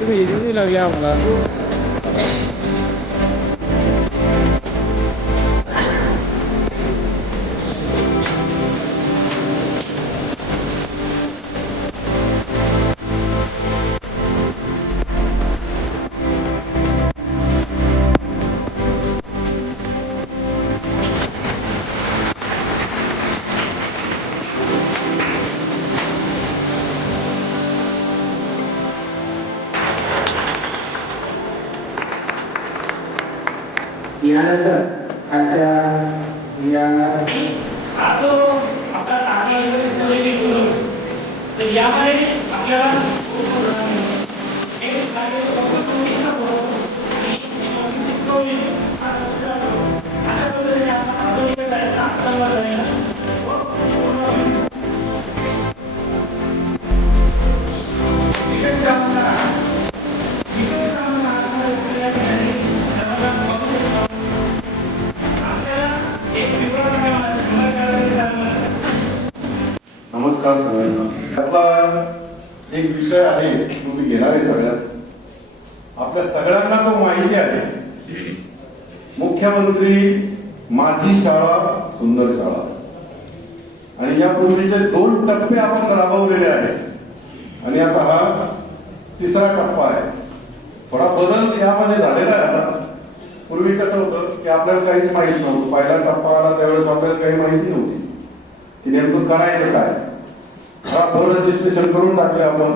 तुम्ही इथे लागले आम्हाला यानंतर आजच्या या आपला तर यामुळे आपल्याला एक अशा पद्धतीने नमस्कार सगळ्यांना. आपला एक विषय आहे तुम्ही घेणार आहे सगळ्यात आपल्या सगळ्यांना तो माहिती आहे. मुख्यमंत्री माझी शाळा सुंदर शाळा आणि यापूर्वीचे 2 टप्पे आपण राबवलेले आहेत आणि आता हा तिसरा टप्पा आहे. थोडा बदल यामध्ये झालेला आहे. आता पूर्वी कसं होतं की आपल्याला काहीच माहित नव्हतं. पहिला टप्पा आला त्यावेळेस आपल्याला काही माहिती नव्हती की नेमकं करायचं काय. रजिस्ट्रेशन करून टाकले आपण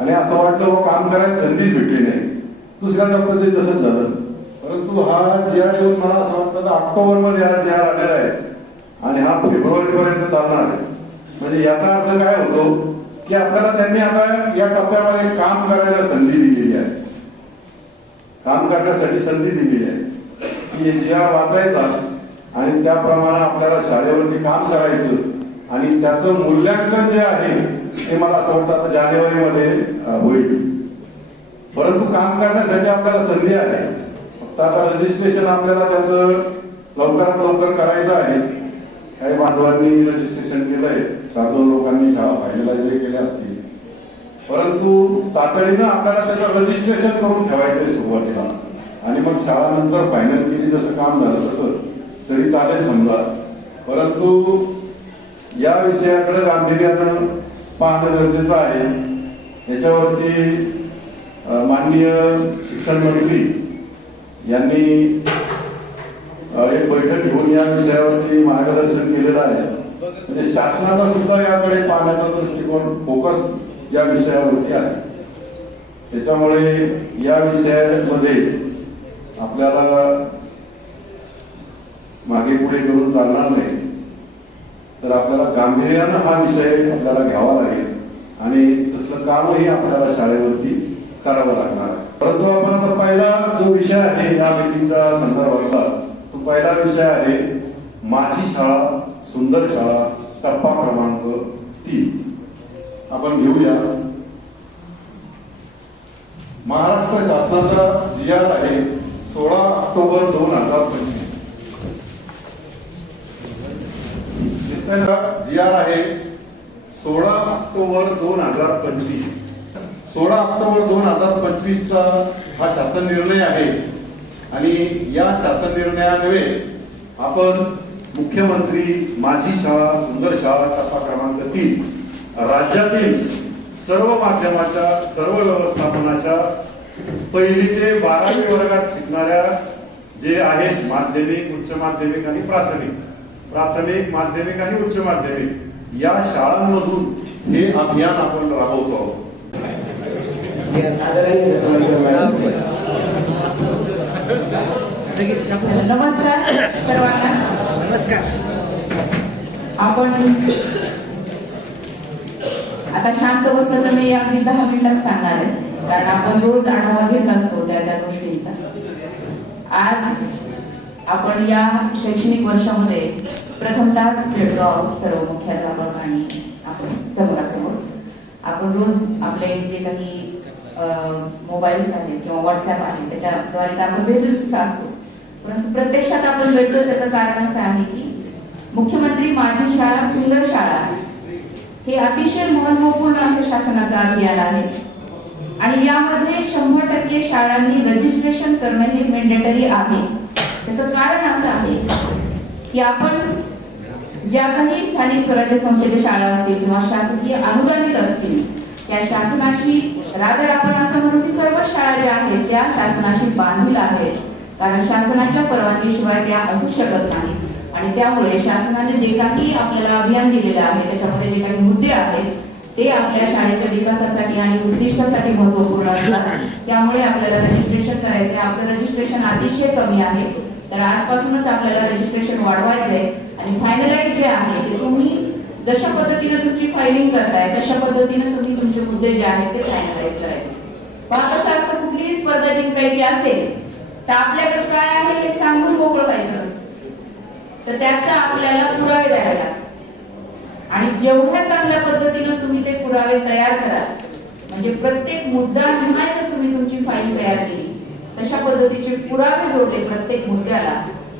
आणि असं वाटलं काम करायला संधीच भेटली नाही. दुसऱ्या टप्प्याचं तसंच झालं. परंतु हा GR येऊन मला असं वाटतं ऑक्टोबर मध्ये हा GR आलेला आहे आणि हा फेब्रुवारी पर्यंत चालणार आहे. म्हणजे याचा अर्थ काय होतो की आपल्याला त्यांनी आता या टप्प्यामध्ये काम करायला संधी दिलेली आहे. काम करण्यासाठी संधी दिलेली आहे की हे GR वाचायचा आणि त्याप्रमाणे आपल्याला शाळेवरती काम करायचं आणि त्याचं मूल्यांकन जे आहे ते मला असं वाटतं आता जानेवारीमध्ये होईल. परंतु काम करण्यासाठी आपल्याला संधी आहे. फक्त आता रजिस्ट्रेशन आपल्याला त्याचं लवकरात लवकर करायचं आहे. काही बांधवांनी रजिस्ट्रेशन केलंय. 4-2 लोकांनी शाळा फायनलाइज केल्या असतील. परंतु तातडीनं आपल्याला त्याचं रजिस्ट्रेशन करून ठेवायचं आहे सुरुवातीला आणि मग शाळा नंतर फायनल केली जसं काम झालं तसं तरी चालेल समजा. परंतु या विषयाकडे गांभीर्यानं पाहणं गरजेचं आहे. याच्यावरती माननीय शिक्षण मंत्री यांनी एक बैठक घेऊन या विषयावरती मार्गदर्शन केलेलं आहे. म्हणजे शासनाचा सुद्धा याकडे पाहण्याचा दृष्टिकोन फोकस या विषयावरती आहे. त्याच्यामुळे या विषयामध्ये आपल्याला मागे पुढे करून चालणार नाही. तर आपल्याला गांभीर्यानं हा विषय आपल्याला घ्यावा लागेल आणि तसलं कामही आपल्याला शाळेवरती करावं लागणार आहे. परंतु आपण आता पहिला जो विषय आहे या मीटिंगच्या संदर्भातला तो पहिला विषय आहे माझी शाळा सुंदर शाळा टप्पा क्रमांक 3 आपण घेऊया. महाराष्ट्र शासनाचा GR आहे 16 ऑक्टोबर 2025. GR आहे 16 ऑक्टोबर 2025. 16 ऑक्टोबर 2025 चा हा शासन निर्णय आहे आणि या शासन निर्णयामुळे आपण मुख्यमंत्री माझी शाळा सुंदर शाळा टप्पा क्रमांक 3 राज्यातील सर्व माध्यमाच्या सर्व व्यवस्थापनाच्या 1ली ते 12वी वर्गात शिकणाऱ्या जे आहेत माध्यमिक उच्च माध्यमिक आणि प्राथमिक माध्यमिक आणि उच्च माध्यमिक या शाळांमधून हे अभियान आपण राबवतो आहोत. नमस्कार सर्वांना. नमस्कार. आपण आता शांत बसलं तर मी अगदी 10 मिनिटात सांगणार आहे, कारण आपण रोज आढावा घेत असतो त्या त्या गोष्टींचा. आज आपण या शैक्षणिक वर्षामध्ये प्रथमतःच भेटलो आहोत सर्व मुख्याध्यापक आणि आपण समोरासमोर. आपण रोज आपले जे काही मोबाईल्स आहेत किंवा व्हॉट्सअप आहे त्याच्याद्वारे आपण भेटत असतो, परंतु प्रत्यक्षात आपण भेटतो त्याचं कारण असं आहे की मुख्यमंत्री माझी शाळा सुंदर शाळा हे अतिशय महत्वपूर्ण असं शासनाचं अभियान आहे आणि यामध्ये 100% शाळांनी रजिस्ट्रेशन करणं हे मॅन्डेटरी आहे. त्याचं कारण असं आहे की आपण ज्या काही स्थानिक स्वराज्य संस्थेच्या शाळा असतील किंवा शासकीय अनुदानित असतील त्या शासनाशी रादर आपण असं म्हणू की सर्व शाळा ज्या आहेत त्या शासनाशी बांधील आहेत, कारण शासनाच्या परवानगीशिवाय त्या असू शकत नाही. आणि त्यामुळे शासनाने जे काही आपल्याला अभियान दिलेलं आहे त्याच्यामध्ये जे काही मुद्दे आहेत ते आपल्या शाळेच्या विकासासाठी आणि उद्दिष्टासाठी महत्वपूर्ण असतात. त्यामुळे आपल्याला रजिस्ट्रेशन करायचे. आपलं रजिस्ट्रेशन अतिशय कमी आहे, तर आजपासूनच आपल्याला रजिस्ट्रेशन वाढवायचंय आणि फायनलाइज जे आहे ते तुम्ही जशा पद्धतीने तुमची फायलिंग करताय तशा पद्धतीने तुम्ही तुमचे मुद्दे जे आहेत ते फायनलाइज करायचे. कसं असतं, कुठलीही स्पर्धा जिंकायची असेल तर आपल्याकडे काय आहे हे सांगून मोकळं व्हायचं असतं, तर त्याचा आपल्याला पुरावे द्यावे लागतात. आणि जेवढ्या चांगल्या पद्धतीने तुम्ही ते पुरावे तयार कराल, म्हणजे प्रत्येक मुद्दा जर तुम्ही तुमची फाईल तयार केली तशा पद्धतीचे पुरावे जोडले प्रत्येक मुद्द्याला,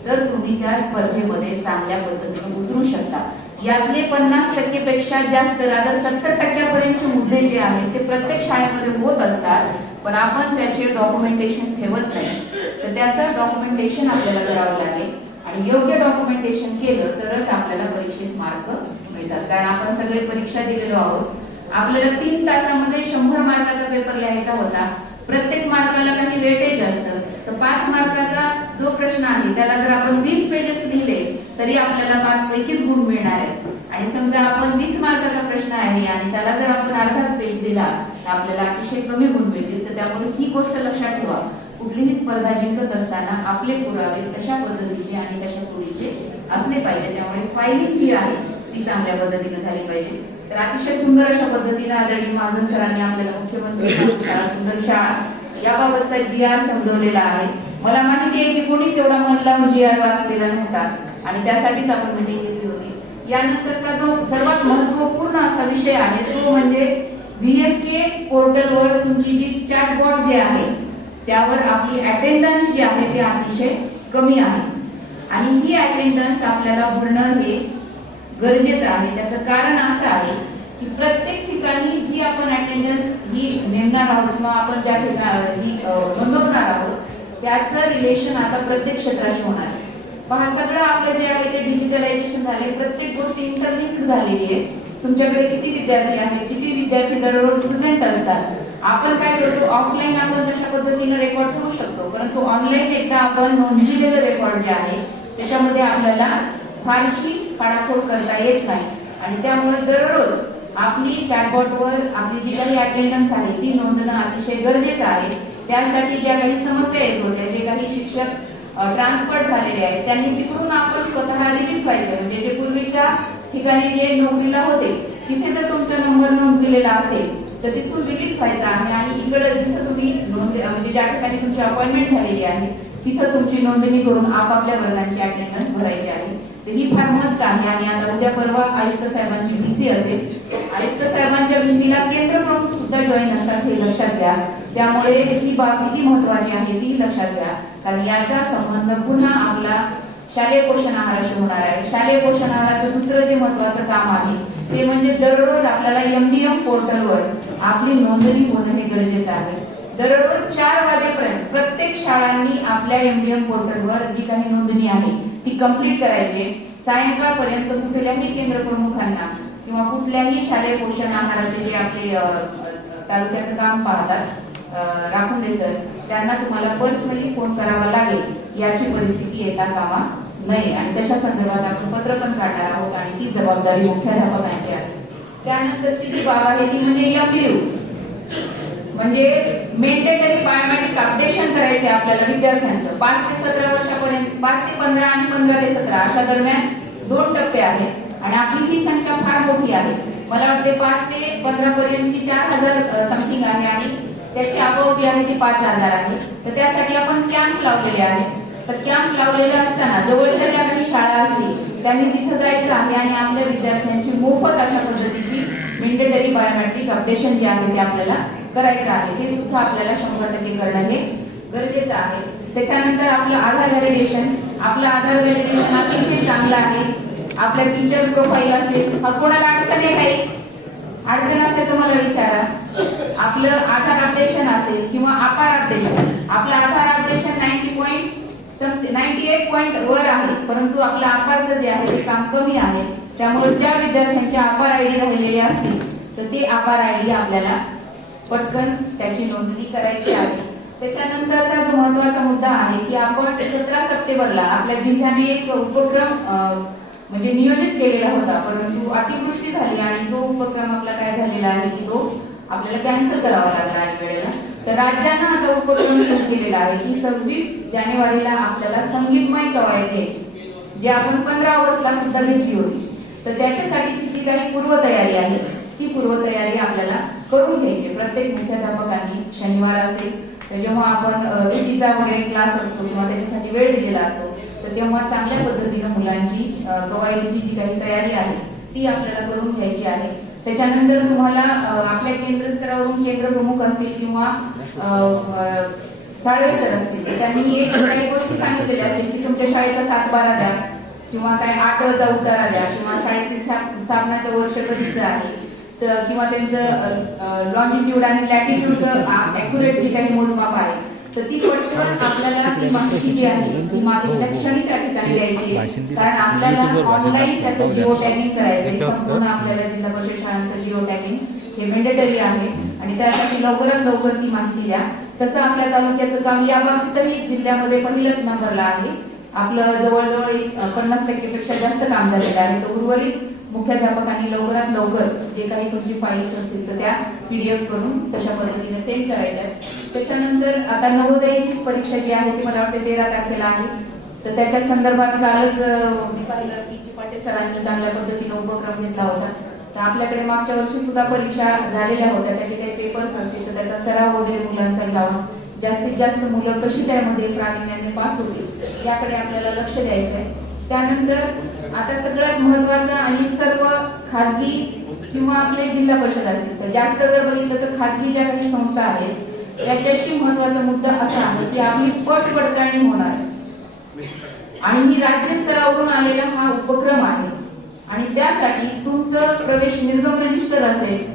तर तुम्ही त्या स्पर्धेमध्ये चांगल्या पद्धतीने उतरू शकता. यातले 50% पेक्षा जास्त रादर 70% पर्यंतचे मुद्दे जे आहेत ते प्रत्येक शाळेमध्ये होत असतात, पण आपण त्याचे डॉक्युमेंटेशन ठेवत नाही. तर त्याचं डॉक्युमेंटेशन आपल्याला करावं लागेल आणि योग्य डॉक्युमेंटेशन केलं तरच आपल्याला परीक्षेत मार्क मिळतात. कारण आपण सगळे परीक्षा दिलेलो आहोत. आपल्याला 30 तासामध्ये 100 मार्काचा पेपर लिहायचा होता. प्रत्येक मार्काला काही वेटेज असतं, तर 5 मार्काचा जो प्रश्न आहे त्याला जर आपण 20 पेजेस लिहिले तरी आपल्याला 5 पैकीच गुण मिळणार आहेत. आणि समजा आपण 20 मार्काचा प्रश्न आहे आणि त्याला जर आपण अर्धाच पेज दिला तर आपल्याला अतिशय कमी गुण मिळतील. तर त्यामुळे ही गोष्ट लक्षात ठेवा, कुठलीही स्पर्धा जिंकत असताना आपले पुरावे तशा पद्धतीचे आणि तशा खोलीचे असले पाहिजे. त्यामुळे फायलिंग जी आहे ती चांगल्या पद्धतीने झाली पाहिजे. तर अतिशय सुंदर अशा पद्धतीने आदरणीय महाजन सरांनी आपल्याला मुख्यमंत्री शाळा सुंदर शाळा याबाबतचा GR समजवलेला आहे. मला माहिती आहे की कोणीच एवढा मन लावून GR वाचलेला नव्हता आणि त्यासाठीच आपण मीटिंग घेतली होती. यानंतरचा जो सर्वात महत्वपूर्ण असा विषय आहे तो म्हणजे VSK पोर्टलवर तुमची जी चॅटबॉट जे आहे त्यावर आपली अटेंडन्स जी आहे ती अतिशय कमी आहे आणि ही अटेंडन्स आपल्याला भरणं हे गरजेचं आहे. त्याचं कारण असं आहे की प्रत्येक ठिकाणी जी आपण अटेंडन्स ही नेमणार आहोत किंवा आपण ज्या ठिकाणी नोंदवणार आहोत त्याचं रिलेशन आता प्रत्येक क्षेत्राशी होणार आहे. पहा, सगळं आपलं जे आहे ते डिजिटलायझेशन झाले, प्रत्येक गोष्ट इंटरलिंक्ड झालेली आहे. तुमच्याकडे किती विद्यार्थी आहेत, किती विद्यार्थी दररोज प्रेझेंट असतात. आपण काय करतो, ऑफलाईन आपण तशा पद्धतीने रेकॉर्ड ठेवू शकतो, परंतु ऑनलाईन एकदा आपण नोंदलेलं रेकॉर्ड जे आहे त्याच्यामध्ये आपल्याला फारशी पाडाफोड करता येत नाही आणि त्यामुळे दररोज आपली चॅटबॉटवर आपली जी काही अटेंडन्स आहे ती नोंदणं अतिशय गरजेचं आहे. त्यासाठी ज्या काही समस्या येत होत्या, जे काही शिक्षक ट्रान्सफर झालेले आहेत त्यांनी तिकडून आपण स्वतः रिलीज व्हायचं. म्हणजे जे पूर्वीच्या ठिकाणी जे नोकरीला होते तिथे जर तुमचा नंबर नोंदलेला असेल तर तिथून रिलीज व्हायचा आहे आणि इकडे जिथं तुम्ही म्हणजे ज्या ठिकाणी तुमची अपॉइंटमेंट झालेली आहे तिथं तुमची नोंदणी करून आपापल्या वर्गांची अटेंडन्स भरायची आहे. तर ही फार मस्त आहे. आणि आता उद्या परवा आयुक्त साहेबांची VC असेल. आयुक्त साहेबांच्या VCला केंद्र प्रमुख सुद्धा जॉईन असतात हे लक्षात घ्या. त्यामुळे ही बाब किती महत्वाची आहे ती लक्षात घ्या, कारण याचा संबंध पुन्हा आपला शालेय पोषण आहाराशी होणार आहे. शालेय पोषण आहाराचं दुसरं जे महत्वाचं काम आहे ते म्हणजे दररोज आपल्याला MDM पोर्टलवर आपली नोंदणी होणं हे गरजेचं आहे. दररोज 4 वाजेपर्यंत प्रत्येक शाळांनी आपल्या MDM पोर्टलवर जी काही नोंदणी आहे ती कंप्लीट करायची. सायंकाळपर्यंत कुठल्याही केंद्र प्रमुखांना किंवा कुठल्याही शालेय पोषण आहाराचे जे आपले तालुक्याचं काम पाहतात राखुंदे सर, त्यांना तुम्हाला पर्सनली फोन करावा लागेल याची परिस्थिती येता कामा नये. आणि तशा संदर्भात आपण पत्र पण काढणार आहोत आणि ती जबाबदारी मुख्याध्यापकांची आहे. त्यानंतरची जी बाब आहे ती म्हणजे MLU. म्हणजे मेंडेटरी बायोमेट्रिक अपडेशन करायचे आपल्याला विद्यार्थ्यांचं 5 ते 17 वर्षापर्यंत, 5 ते 15 आणि 15 ते 17 अशा दरम्यान 2 टप्पे आहेत आणि आपली ही संख्या फार मोठी आहे. मला वाटते 5 ते 15 पर्यंतची 4000 समथिंग आहे आणि त्याची आपोआप आहे ती 5000 आहे. तर त्यासाठी आपण कॅम्प लावलेले आहे. तर कॅम्प लावलेले असताना जवळच्या ज्या काही शाळा असतील त्यांनी तिथं जायचं आहे आणि आपल्या विद्यार्थ्यांची मोफत अशा पद्धतीची मेंडेटरी बायोमेट्रिक अपडेशन जे आहे ते आपल्याला करायचं आहे. ते सुद्धा आपल्याला 100% करणं हे गरजेचं आहे. त्याच्यानंतर आपलं आधार व्हॅलिडेशन, आपलं आधार व्हॅलिडेशन अतिशय चांगलं आहे. आपल्या टीचर प्रोफाईल असेल, कोणाला अडचण आहे काही अडचण असेल तर मला विचारा. आपलं आधार अपडेशन असेल किंवा अपार अपडेशन, आपलं आधार अपडेशन 98 पॉईंट वर आहे, परंतु आपलं अपारचं जे आहे ते काम कमी आहे. त्यामुळे ज्या विद्यार्थ्यांचे अपार आयडी राहिलेले असतील तर ते अपार आयडी आपल्याला पटकन त्याची नोंदणी करायची आहे. त्याच्यानंतरचा जो महत्वाचा मुद्दा आहे की आपण 17 सप्टेंबरला आपल्या जिल्ह्याने एक उपक्रम म्हणजे नियोजित केलेला होता, परंतु अतिवृष्टी झाली आणि तो उपक्रम आपला काय झालेला आहे की तो आपल्याला कॅन्सल करावा लागला एक वेळेला. तर राज्यानं आता उपक्रम सुरू केलेला आहे की 26 जानेवारीला आपल्याला संगीतमय कवायत द्यायची, जी आपण 15 ऑगस्टला सुद्धा घेतली होती. तर त्याच्यासाठीची जी काही पूर्वतयारी आहे ती पूर्वतयारी आपल्याला करून घ्यायची. प्रत्येक मुख्याध्यापकांनी शनिवार असेल तर जेव्हा आपण विटीचा वगैरे क्लास असतो किंवा त्याच्यासाठी वेळ दिलेला असतो तर तेव्हा चांगल्या पद्धतीने मुलांची कवायतीची जी काही तयारी आहे ती आपल्याला करून घ्यायची आहे. त्याच्यानंतर तुम्हाला आपल्या केंद्र स्तरावरून केंद्र प्रमुख असतील किंवा साळवे सर असतील त्यांनी एक काही गोष्टी सांगितलेल्या असतील की तुमच्या शाळेचा 7-12 द्या किंवा काय 8चा उतारा द्या किंवा शाळेची स्थापनाचं वर्ष कधीचं आहे किंवा त्यांचं लॉन्जिट्यूड आणि लॅटिट्यूडचं ॲक्युरेट जी काही मोजमाप आहे तर ती पटकन आपल्याला ती माहिती जी आहे ती माहिती क्षणी त्या ठिकाणी द्यायची. कारण आपल्याला ऑनलाईन त्याचं जिओ टॅगिंग करायचं, संपूर्ण आपल्याला जिल्हा परिषद शाळांचं जिओ टॅगिंग हे मेंडेटरी आहे आणि त्यासाठी लवकरात लवकर ती माहिती द्या. तसं आपल्या तालुक्याचं काम या बाबतीतही जिल्ह्यामध्ये पहिल्याच नंबरला आहे. आपलं जवळजवळ 50% पेक्षा जास्त काम झालेलं आहे. तर उर्वरित मुख्याध्यापकांनी लवकरात लवकर जे काही तुमची फाईल्स असतील तर त्या PDF करून तशा पद्धतीने सेंड करायच्या. त्याच्यानंतर आता नवोदयाचीच परीक्षा जी आहे ती मला वाटते 13 तारखेला आहे. तर त्याच्या संदर्भात कालच मी पाहिलं की चिपाटे सरांनी चांगल्या पद्धतीने उपक्रम घेतला होता. तर आपल्याकडे मागच्या वर्षी सुद्धा परीक्षा झालेल्या होत्या, त्याचे काही पेपर्स असतील तर त्याचा सराव वगैरे मुलांचा घ्यावा. जास्तीत जास्त मुलं कशी त्यामध्ये प्रावीण्याने पास होतील याकडे आपल्याला लक्ष द्यायचं आहे. त्यानंतर आता सगळ्यात महत्वाचं आणि सर्व खाजगी किंवा आपले जिल्हा परिषद असतील तर जास्त जर बघितलं तर खाजगी ज्या काही संस्था आहेत त्याच्याशी महत्वाचा मुद्दा असा आहे की आपली पट पडताळणी होणार आहे आणि ही राज्य स्तरावरून आलेला हा उपक्रम आहे आणि त्यासाठी तुमचं प्रवेश निर्गम रजिस्टर असेल,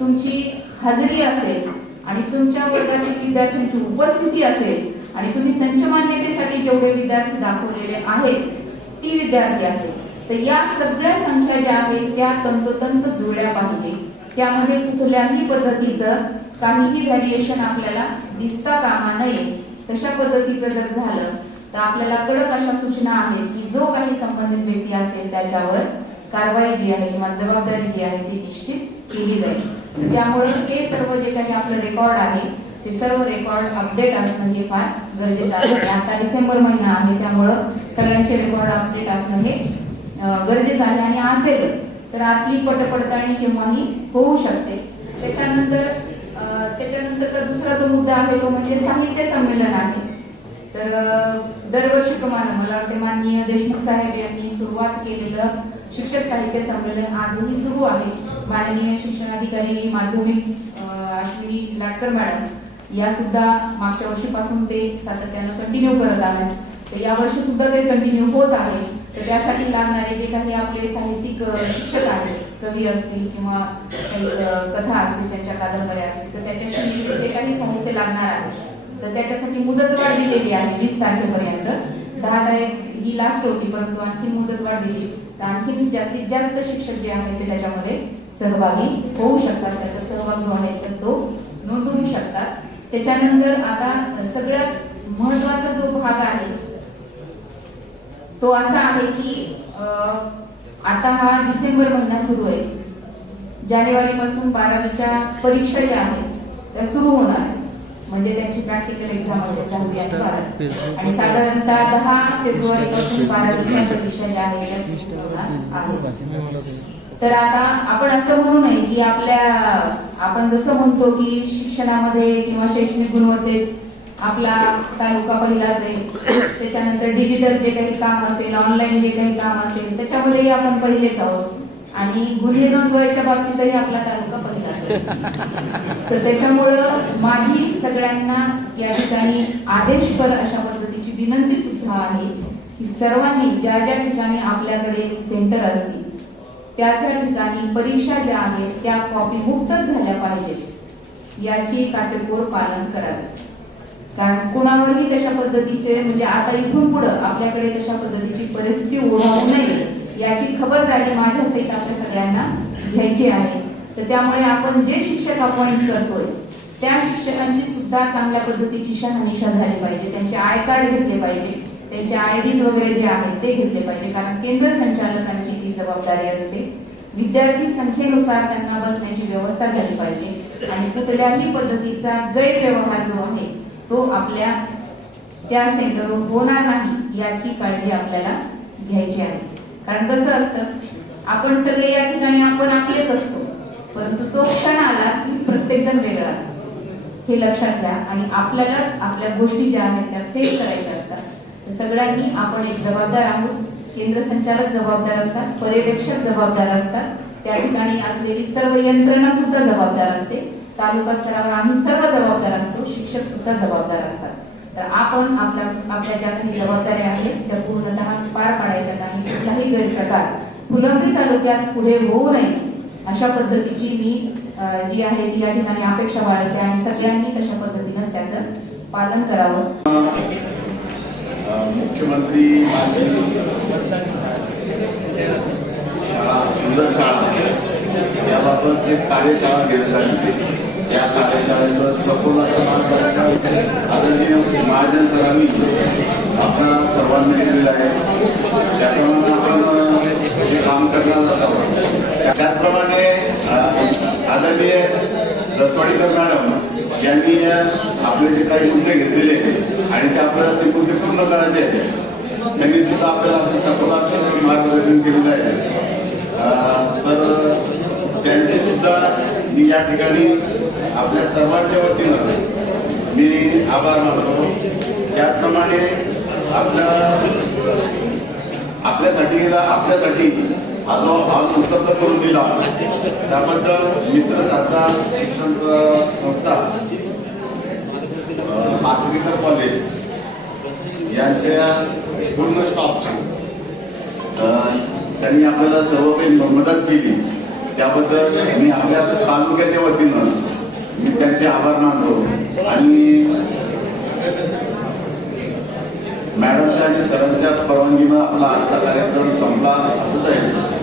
तुमची हजेरी असेल आणि तुमच्या वर्गातील विद्यार्थ्यांची उपस्थिती असेल आणि तुम्ही संच मान्यतेसाठी जेवढे विद्यार्थी दाखवलेले आहेत ती विद्यार्थी असेल तर या सगळ्या संख्या ज्या आहेत त्या तंतोतंत जुळल्या पाहिजे. त्यामध्ये कुठल्याही पद्धतीचं काहीही व्हॅरिएशन आपल्याला दिसता कामा नये. तशा पद्धतीचं जर झालं तर आपल्याला कडक अशा सूचना आहेत की जो काही संबंधित व्यक्ती असेल त्याच्यावर कारवाई जी आहे किंवा जबाबदारी जी आहे ती निश्चित केली जाईल. त्यामुळे हे सर्व जे काही आपलं रेकॉर्ड आहे ते सर्व रेकॉर्ड अपडेट असणं हे फार गरजेचं आहे. आता डिसेंबर महिना आहे त्यामुळं सगळ्यांचे रेकॉर्ड अपडेट असणं हे गरजेचं आहे आणि असेलच तर आपली पटपडताळणी केव्हाही होऊ शकते. त्याच्यानंतरचा दुसरा जो मुद्दा आहे तो म्हणजे साहित्य संमेलन आहे. तर दरवर्षीप्रमाणे मला वाटते माननीय देशमुख साहेब यांनी सुरुवात केलेलं शिक्षक साहित्य संमेलन आजही सुरू आहे. माननीय शिक्षणाधिकारी माध्यमिक अश्विनी लाटकर मॅडम या सुद्धा मागच्या वर्षीपासून ते सातत्यानं कंटिन्यू करत आहेत. तर या वर्षी सुद्धा ते कंटिन्यू होत आहे. तर त्यासाठी लागणारे जे काही आपले साहित्यिक शिक्षक आहेत, कवी असतील किंवा काही कथा असतील, त्यांच्या कादंबऱ्या असतील तर त्याच्याशी जे काही साहित्य लागणार आहे तर त्याच्यासाठी मुदतवाढ दिलेली आहे 20 तारखेपर्यंत. 10 तारीख ही लास्ट होती परंतु आणखी मुदतवाढ दिली तर आणखी जास्तीत जास्त शिक्षक जे आहेत ते त्याच्यामध्ये सहभागी होऊ शकतात. त्याचा सहभाग जो आहे तर तो नोंदवू शकतात. त्याच्यानंतर आता सगळ्यात महत्वाचा जो भाग आहे तो असा आहे की आता हा डिसेंबर महिना सुरू आहे. जानेवारी पासून 12वीच्या परीक्षा ज्या आहेत त्या सुरू होणार आहेत. म्हणजे त्यांची प्रॅक्टिकल एक्झाम असेल 10वी आणि 12वी, आणि साधारणतः 10 फेब्रुवारीपासून 12वीच्या परीक्षा ज्या आहेत त्या सुरू होणार आहेत. तर आता आपण असं म्हणू नये की आपण जसं म्हणतो की शिक्षणामध्ये किंवा शैक्षणिक गुणवत्तेत आपला तालुका पहिलाच आहे, त्याच्यानंतर डिजिटल जे काही काम असेल, ऑनलाईन जे काही काम असेल त्याच्यामध्येही आपण पहिलेच आहोत, आणि गुन्हे नोंदवायच्या बाबतीतही आपला तालुका पहिला आहे. तर त्याच्यामुळं माझी सगळ्यांना या ठिकाणी आदेशपर अशा पद्धतीची विनंती सुद्धा आहे की सर्वांनी ज्या ज्या ठिकाणी आपल्याकडे सेंटर असतील त्या ठिकाणी परीक्षा ज्या आहेत त्या कॉपी मुक्तच झाल्या पाहिजेत याची काटेकोर पालन करावे. कारण कुणावरही तशा पद्धतीचे म्हणजे आता इथून पुढे आपल्याकडे तशा पद्धतीची परिस्थिती ओढावू नये याची खबरदारी माझ्यासहित आपल्या सगळ्यांना घ्यायची आहे. तर त्यामुळे आपण जे शिक्षक अपॉइंट करतोय त्या शिक्षकांची सुद्धा चांगल्या पद्धतीची शहानिशा झाली पाहिजे, त्यांचे आय कार्ड घेतले पाहिजे, त्यांचे आयडीज वगैरे जे आहेत ते घेतले पाहिजे. कारण केंद्र संचालकांची ती जबाबदारी असते. विद्यार्थी संख्येनुसार त्यांना बसण्याची व्यवस्था झाली पाहिजे, आणि कुठल्याही पद्धतीचा गैरव्यवहार जो आहे तो आपल्या त्या सेंटरवर होणार नाही याची काळजी आपल्याला घ्यायची आहे. कारण कसं असतं, आपण सगळे या ठिकाणी आपण आपलेच असतो, परंतु तो क्षण आला की प्रत्येक जण वेगळा असतो हे लक्षात घ्या. आणि आपल्यालाच आपल्या गोष्टी ज्या आहेत त्या फेस करायच्या असतात. तर सगळ्यांनी आपण एक जबाबदार आहोत. केंद्र संचालक जबाबदार असतात, पर्यवेक्षक जबाबदार असतात, त्या ठिकाणी असलेली सर्व यंत्रणा सुद्धा जबाबदार असते, तालुका स्तरावर आम्ही सर्व जबाबदार असतो, शिक्षक सुद्धा जबाबदार असतात. तर आपण आपल्या ज्या काही जबाबदाऱ्या आहेत त्या पूर्णतः पार पाडायच्या नाही. कुठलाही गैरप्रकार फुलंब्री तालुक्यात पुढे होऊ नये अशा पद्धतीची मी जी आहे ती या ठिकाणी अपेक्षा बाळगते, आणि सगळ्यांनी तशा पद्धतीनं त्याचं पालन करावं. मुख्यमंत्री शाळा सुंदर शाळा याबाबत एक कार्यशाळा घेण्यात आली. या कार्यशाळेचं सखोल असं मार्गदर्शन आदरणीय महाजन सरांनी आपल्या सर्वांना केलेलं आहे. त्याप्रमाणे आपण जे काम करणार आहोत त्याचप्रमाणे आदरणीय दसवाडीकर मॅडम यांनी आपले जे काही मुद्दे घेतलेले आणि ते आपल्याला ते मुद्दे पूर्ण करायचे आहेत, त्यांनी सुद्धा आपल्याला असं सखोल मार्गदर्शन केलेलं आहे. तर त्यांचे सुद्धा मी या ठिकाणी आपल्या सर्वांच्या वतीनं मी आभार मानतो. त्याचप्रमाणे आपल्यासाठी हा जो हॉल उपलब्ध करून दिला त्याबद्दल मित्र साधना शिक्षण संस्था मातृकर कॉलेज यांच्या पूर्ण स्टॉपची त्यांनी आपल्याला सर्व काही मदत केली त्याबद्दल मी आपल्या तालुक्याच्या वतीनं मी त्यांचे आभार मानतो. आणि मॅडमच्या आणि सरांच्या परवानगीनं आपला आजचा कार्यक्रम संपला असंच आहे.